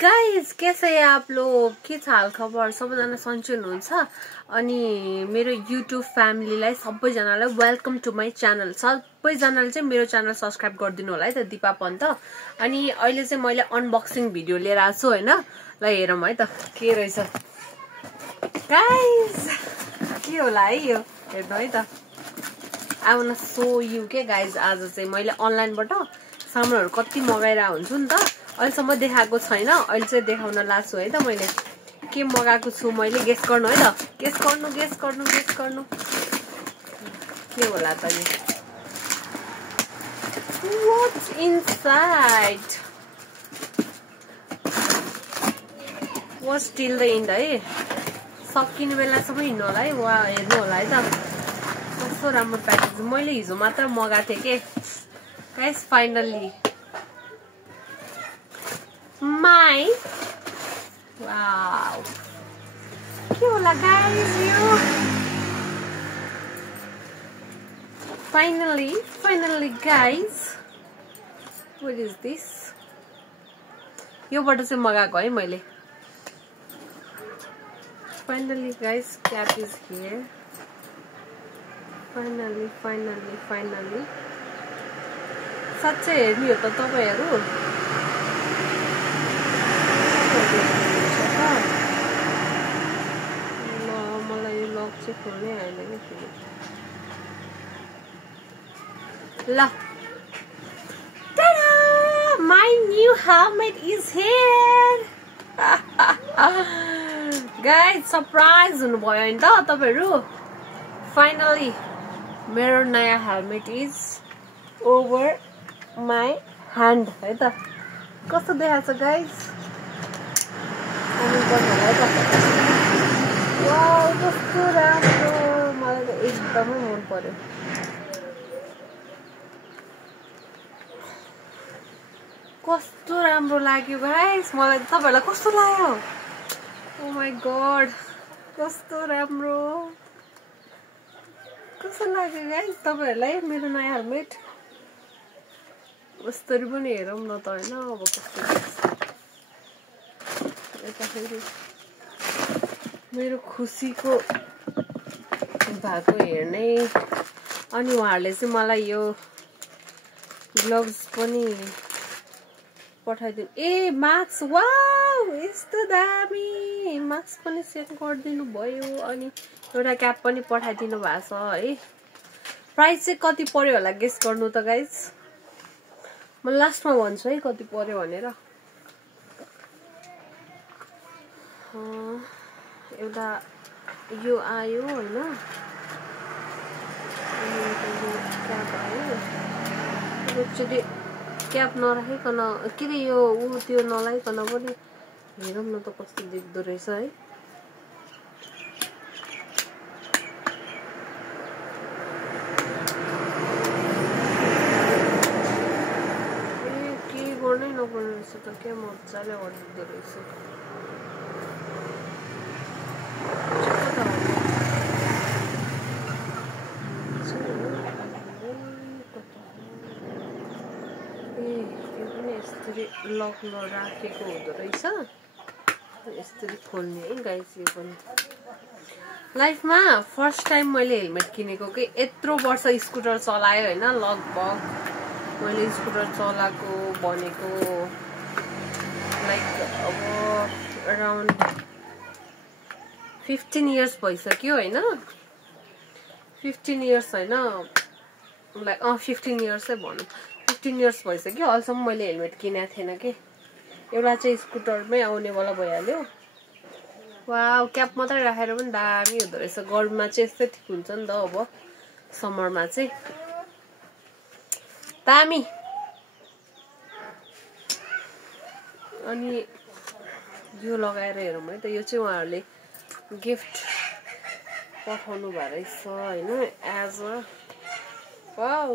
guys कैसे हैं आप लोग के हाल खबर सबैजना सन्चै हुनुहुन्छ अनि मेरो युट्युब फ्यामिलीलाई सबैजनालाई वेलकम टु माई च्यानल सबैजनाले चाहिँ मेरो च्यानल सब्स्क्राइब गरिदिनु होला है त दिपा पन्त अनि अहिले चाहिँ मैले अनबक्सिङ भिडियो लिएर आएको छु हैन ल हेरौँ है त के रहेछ गाइस के होला है यो हेर्नु है त I wanna show you के गाइस आज चाहिँ मैले अनलाइनबाट सामानहरु कति मगाइरा हुन्छु नि त अहिलेसम्म देखाएको छैन अहिले चाहिँ देखाउन लाग्छु है त मैले के मगाएको छु मैले गेस गर्नु है त गेस गर्नु के होला त यो What's inside What's till the end है सकिने बेलासम्म हिँड्नु होला है वा हेर्नु होला है त कस्तो राम्रो प्याकेज मैले हिजो मात्र मगाएको थिएँ के गाइस फाइनली my wow के होला गाइस यो finally guys what is this योबाट चाहिँ मगाएको है मैले finally guys cap is here finally साच्चै हेर्नु हो त तपाईहरु मलाई यो लक चाहिँ खोल्नै आएन के ल tada my new helmet is here guys surprise हुनुभयो नि त तपाईहरु finally मेरो नयाँ helmet is over my hand है त कस्तो देखाछ गाइस वाउ कस्तो राम्रो मलाई त एकदमै मन पर्यो कस्तो राम्रो लाग्यो गाइस मलाई तपाईहरुलाई कस्तो लाग्यो ओ माय गॉड कस्तो राम्रो कस्तो लाग्यो गाइस तपाईहरुलाई मेरो नयाँ हेलमेट कस्तरी पनि हेरौँ न त हैन अब कस्तो मेरो खुसीको भएको हेर्ने अनि उहाँहरुले चाहिँ मलाई यो ग्लोभ्स पनि पठाइदिनु ए मास्क वाउ यस्तो दामी मास्क पनि सेट गरिदिनु भयो अनि एउटा क्याप पनि पठाइदिनु भएको छ है प्राइस चाहिँ कति पर्यो होला गेस गर्नु त गाइस म लास्टमा भन्छु है कति पर्यो भनेर एउटा यो आयो हैन क्याप आयो एक्चुअली क्याप नराखिकन के रे यो त्यो नलाइकन पनि हेरौँ न त कस्तो देख्दो रहेछ है के गर्नै नपर्ने रहेछ त के मजाले गरिदिँदो रहेछ लक राखेको हुँदो रहेछ यसरी खोल्ने है गाइस यो पनि लाइफमा फर्स्ट टाइम मैले हेलमेट किनेको के यत्रो वर्ष स्कुटर चलायो हैन लगभग मैले स्कुटर चलाएको भनेको लाइक अब अराउन्ड 15 इयर्स भइसक्यो हैन 15 इयर्स हैन लाइक 15 इयर्स भनौँ 15 इयर्स भइसक्यो अहिलेसम्म मैले हेलमेट किनेको थिएन के एउटा चाहिँ स्कुटरमै आउनेवाला भइहाल्यो वाउ क्याप मात्रै राखेर पनि दामी हुँदो रहेछ गर्मीमा चाहिँ यस्तै ठिक हुन्छ नि त अब समरमा चाहिँ दामी अनि यो लगाएर हेरौँ है त यो चाहिँ उहाँहरूले गिफ्ट पठाउनु भएको रहेछ हैन एज अ वाउ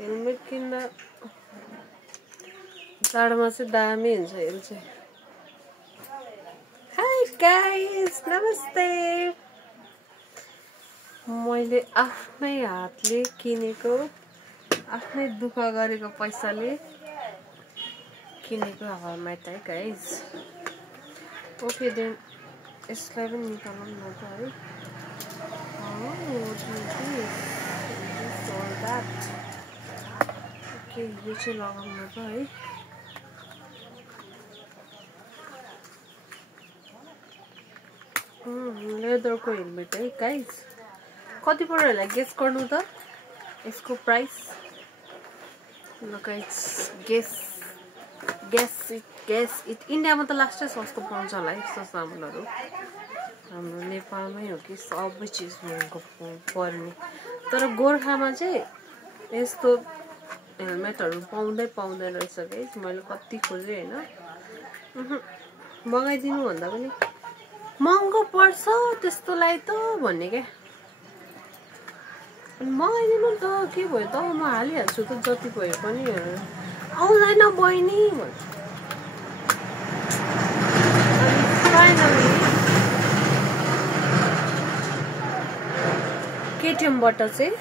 हेलमेट किन्दा जाडोमा चाहिँ दामी हुन्छ यो चाहिँ हाई गाइस नमस्ते मैले आफ्नै हातले किनेको आफ्नै दुःख गरेको पैसाले किनेको हेलमेट है गाइज ओके देन यसलाई पनि निकालौँ न त है ओके यो चाहिँ लगाउँ न त है लेदरको हेलमेट है गाइज कति पर्यो होला गेस गर्नु त यसको प्राइस ल गाइज गेस इट इन्डियामा त लास्टै सस्तो पाउँछ होला है यस्तो सामानहरू हाम्रो नेपालमै हो कि सबै चिज महँगो पर्ने तर गोर्खामा चाहिँ यस्तो हेलमेटहरू पाउँदैन रहेछ गाइज मैले कति खोजेँ होइन मगाइदिनु भन्दा पनि महँगो पर्छ त्यस्तोलाई त भन्ने क्या मगाइदिनु त के भयो त म हालिहाल्छु त जति भयो पनि आउँदैन बहिनी भन्छ फाइनली केटिएमबाट चाहिँ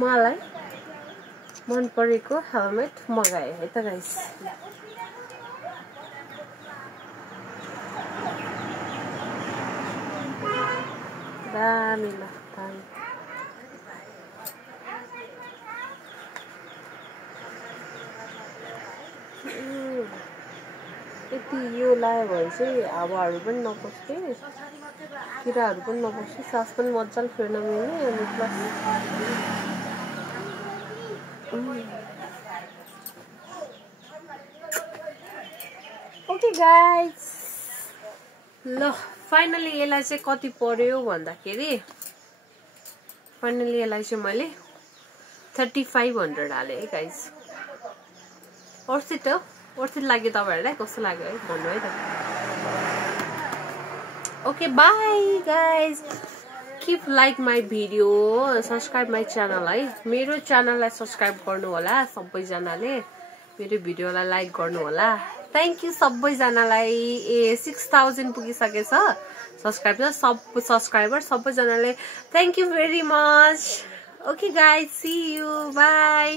मलाई मन परेको हेलमेट मगाएँ है त गाइस दामी ल दामी यति यो लगायो भने चाहिँ हावाहरू पनि नपस्छ किराहरू पनि नपस्छ सास पनि मजाले फेर्न मिल्ने अनि प्लस ओके गाइस ल फाइनली यसलाई चाहिँ कति पर्यो भन्दाखेरि फाइनली यसलाई चाहिँ मैले 3500 हालेँ है गाइस वर्थ लाग्यो तपाईहरुलाई कस्तो लाग्यो है भन्नु है त okay bye guys keep like my video subscribe my channel है मेरो च्यानललाई सब्सक्राइब गर्नु होला सबैजनाले मेरो भिडियोलाई लाइक गर्नु होला थ्यांक यू सबैजनालाई 6000 पुगिसकेछ सब्सक्राइबर सबैजनाले thank you very much okay guys see you by